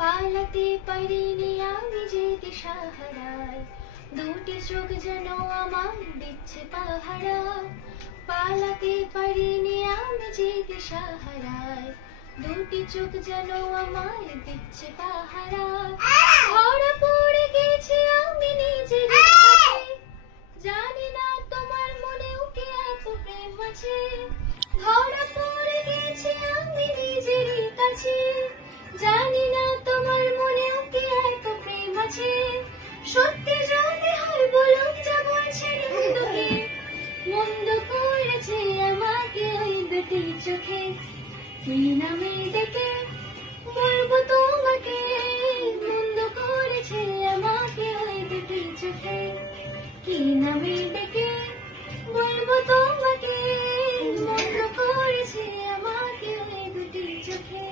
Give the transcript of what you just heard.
পালাতে পারিনি আমি যে দিশাহারায়, দুটি চোখ যেন আমার দিচ্ছে পাহারা। পালাতে পারিনি আমি যে দিশাহারায়, দুটি চোখ যেন আমায় দিচ্ছে পাহারা। ধরা পড়ে গেছি আমি নিজের কাছে, জানি না তোমার মনেও কি এত প্রেম আছে। ধরা পড়ে গেছি আমি নিজের কাছে, জানি না তোমার মনেও কি এত প্রেম আছে। সত্যি যদি হয় বলুন যা বলছেন মন্দকে, মন্দ করেছে আমাকে ওই দুটি চোখে। কি নামে ডেকে বলবো তোমাকে, মন্দ করেছে আমাকে ওই দুটি চোখে। কি নামে ডেকে বলবো তোমাকে, মন্দ করেছে আমাকে ওই দুটি চোখে।